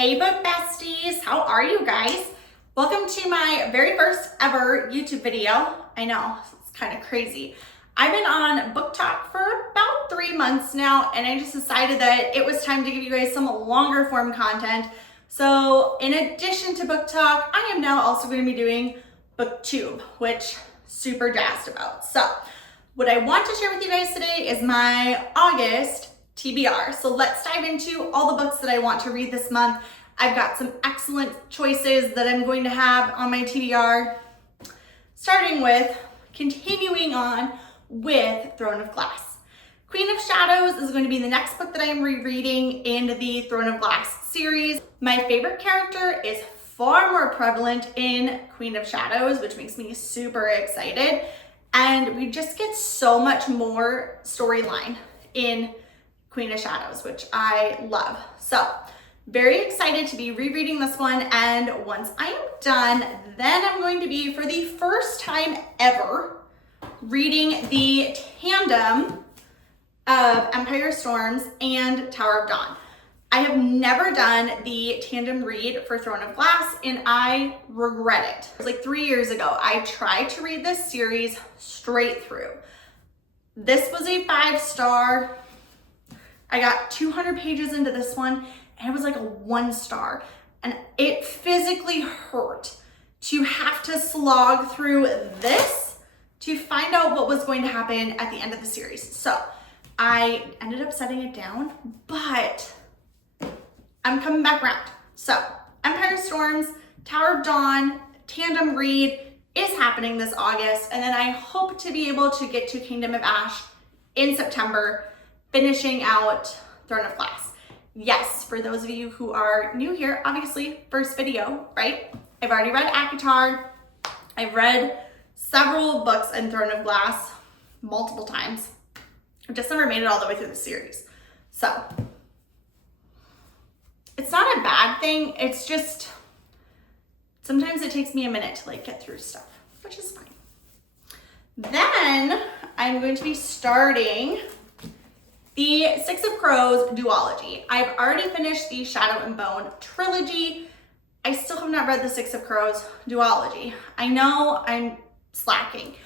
Hey book besties, how are you guys? Welcome to my very first ever YouTube video. I know, it's kind of crazy. I've been on Book Talk for about 3 months now, and I just decided that it was time to give you guys some longer form content. So in addition to Book Talk, I am now also going to be doing BookTube, which super jazzed about. So what I want to share with you guys today is my August TBR. So let's dive into all the books that I want to read this month. I've got some excellent choices that I'm going to have on my TBR, starting with continuing on with Throne of Glass. Queen of Shadows is going to be the next book that I am rereading in the Throne of Glass series. My favorite character is far more prevalent in Queen of Shadows, which makes me super excited. And we just get so much more storyline in Queen of Shadows, which I love. So very excited to be rereading this one. And once I am done, then I'm going to be, for the first time ever, reading the tandem of Empire Storms and Tower of Dawn. I have never done the tandem read for Throne of Glass, and I regret it. It was like 3 years ago. I tried to read this series straight through. This was a 5-star. I got 200 pages into this one, and it was like a 1-star. And it physically hurt to have to slog through this to find out what was going to happen at the end of the series. So I ended up setting it down, but I'm coming back around. So Empire Storms, Tower of Dawn, tandem read is happening this August. And then I hope to be able to get to Kingdom of Ash in September, finishing out Throne of Glass. Yes, for those of you who are new here, obviously first video, right? I've already read ACOTAR. I've read several books in Throne of Glass multiple times. I've just never made it all the way through the series. So it's not a bad thing. It's just, sometimes it takes me a minute to like get through stuff, which is fine. Then I'm going to be starting the Six of Crows Duology. I've already finished the Shadow and Bone trilogy. I still have not read the Six of Crows Duology. I know I'm slacking.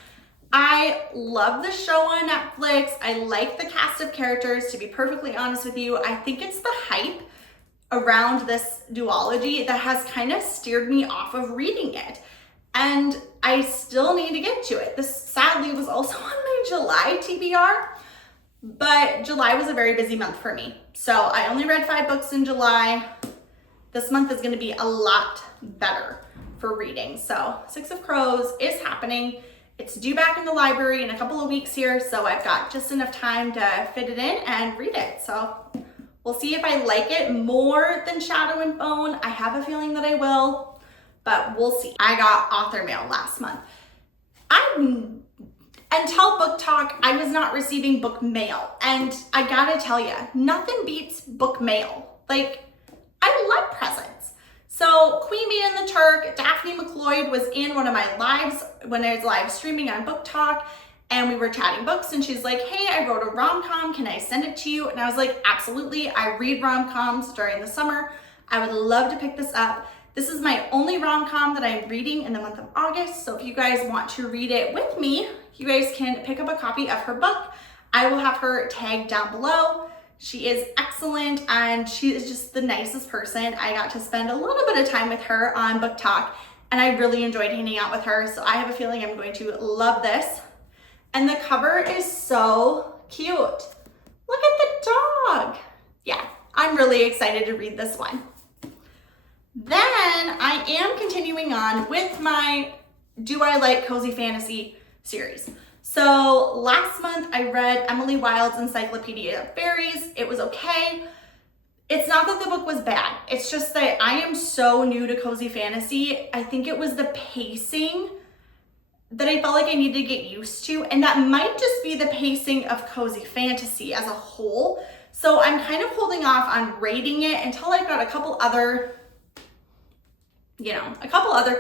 I love the show on Netflix. I like the cast of characters, to be perfectly honest with you. I think it's the hype around this duology that has kind of steered me off of reading it. And I still need to get to it. This sadly was also on my July TBR. But July was a very busy month for me. So I only read 5 books in July. This month is gonna be a lot better for reading. So Six of Crows is happening. It's due back in the library in a couple of weeks here. So I've got just enough time to fit it in and read it. So we'll see if I like it more than Shadow and Bone. I have a feeling that I will, but we'll see. I got author mail last month. Until Book Talk, I was not receiving book mail. And I gotta tell you, nothing beats book mail. Like, I love presents. So Queen Bee and the Turk, Daphne McLeod was in one of my lives when I was live streaming on Book Talk, and we were chatting books, and she's like, hey, I wrote a rom-com, can I send it to you? And I was like, absolutely, I read rom-coms during the summer. I would love to pick this up. This is my only rom-com that I'm reading in the month of August, so if you guys want to read it with me, you guys can pick up a copy of her book. I will have her tagged down below. She is excellent, and she is just the nicest person. I got to spend a little bit of time with her on Book Talk, and I really enjoyed hanging out with her, so I have a feeling I'm going to love this. And the cover is so cute. Look at the dog. Yeah, I'm really excited to read this one. Then I am continuing on with my Do I Like Cozy Fantasy series. So last month I read Emily Wilde's Encyclopedia of Fairies. It was okay. It's not that the book was bad. It's just that I am so new to cozy fantasy. I think it was the pacing that I felt like I needed to get used to. And that might just be the pacing of cozy fantasy as a whole. So I'm kind of holding off on rating it until I've got a couple other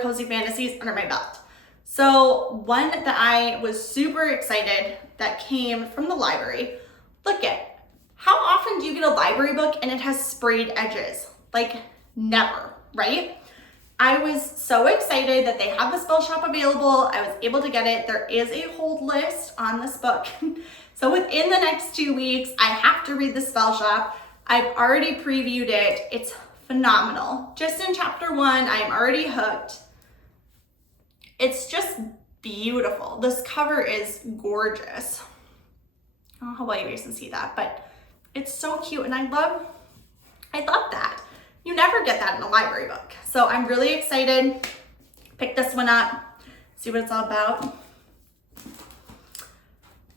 cozy fantasies under my belt. So one that I was super excited that came from the library. Look at, how often do you get a library book and it has sprayed edges? Like, Never, right? I was so excited that they have the spell shop available. I was able to get it. There is a hold list on this book. So within the next 2 weeks, I have to read the spell shop. I've already previewed it. It's phenomenal. Just in chapter 1, I am already hooked. It's just beautiful. This cover is gorgeous. I don't know how well you guys can see that, but it's so cute. And I love that. You never get that in a library book. So I'm really excited. Pick this one up, see what it's all about.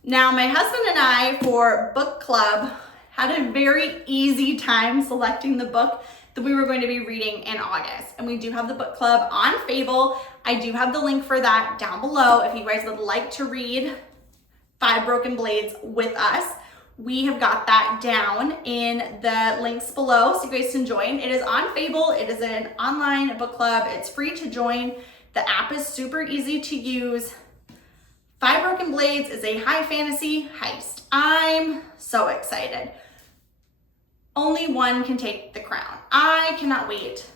Now, my husband and I, for book club, had a very easy time selecting the book that we were going to be reading in August. And we do have the book club on Fable. I do have the link for that down below if you guys would like to read 5 Broken Blades with us. We have got that down in the links below so you guys can join. It is on Fable. It is an online book club. It's free to join. The app is super easy to use. 5 Broken Blades is a high fantasy heist. I'm so excited. Only one can take the crown. I cannot wait.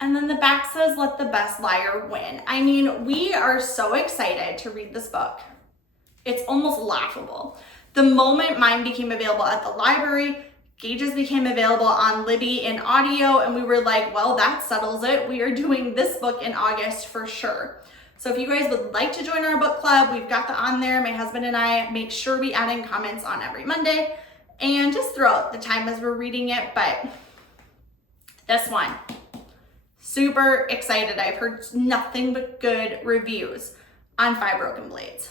And then the back says, let the best liar win. I mean, we are so excited to read this book. It's almost laughable. The moment mine became available at the library, Gage's became available on Libby in audio, and we were like, well, that settles it. We are doing this book in August for sure. So if you guys would like to join our book club, we've got that on there. My husband and I make sure we add in comments on every Monday and just throughout the time as we're reading it. But this one, super excited. I've heard nothing but good reviews on 5 Broken Blades.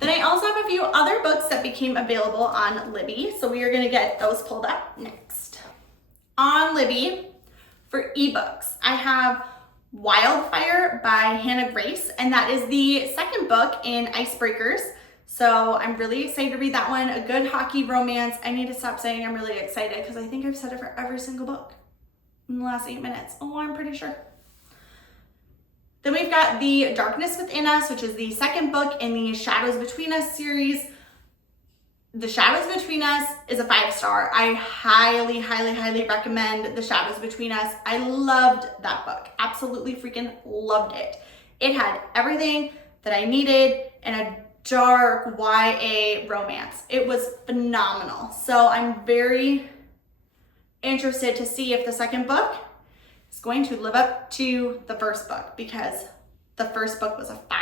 Then I also have a few other books that became available on Libby, so we are going to get those pulled up next. On Libby, for ebooks, I have Wildfire by Hannah Grace, and that is the second book in Icebreakers. So I'm really excited to read that one. A good hockey romance. I need to stop saying I'm really excited because I think I've said it for every single book in the last 8 minutes. Oh, I'm pretty sure. Then we've got The Darkness Within Us, which is the second book in the Shadows Between Us series. The Shadows Between Us is a 5-star. I highly, highly, highly recommend The Shadows Between Us. I loved that book. Absolutely freaking loved it. It had everything that I needed in a dark YA romance. It was phenomenal. So I'm very interested to see if the second book is going to live up to the first book, because the first book was a 5.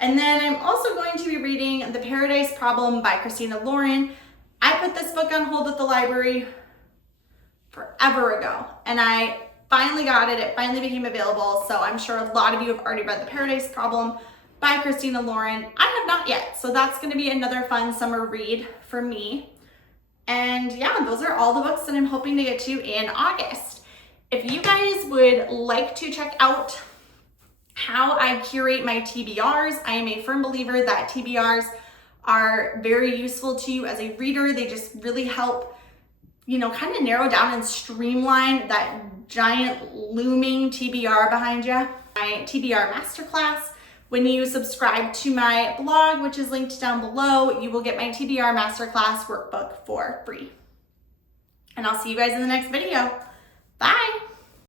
And then I'm also going to be reading The Paradise Problem by Christina Lauren. I put this book on hold at the library forever ago, and I finally got it. It finally became available, so I'm sure a lot of you have already read The Paradise Problem by Christina Lauren. I have not yet, so that's going to be another fun summer read for me. And yeah, those are all the books that I'm hoping to get to in August. If you guys would like to check out how I curate my TBRs, I am a firm believer that TBRs are very useful to you as a reader. They just really help, you know, kind of narrow down and streamline that giant looming TBR behind you. My TBR masterclass. When you subscribe to my blog, which is linked down below, you will get my TBR masterclass workbook for free. And I'll see you guys in the next video.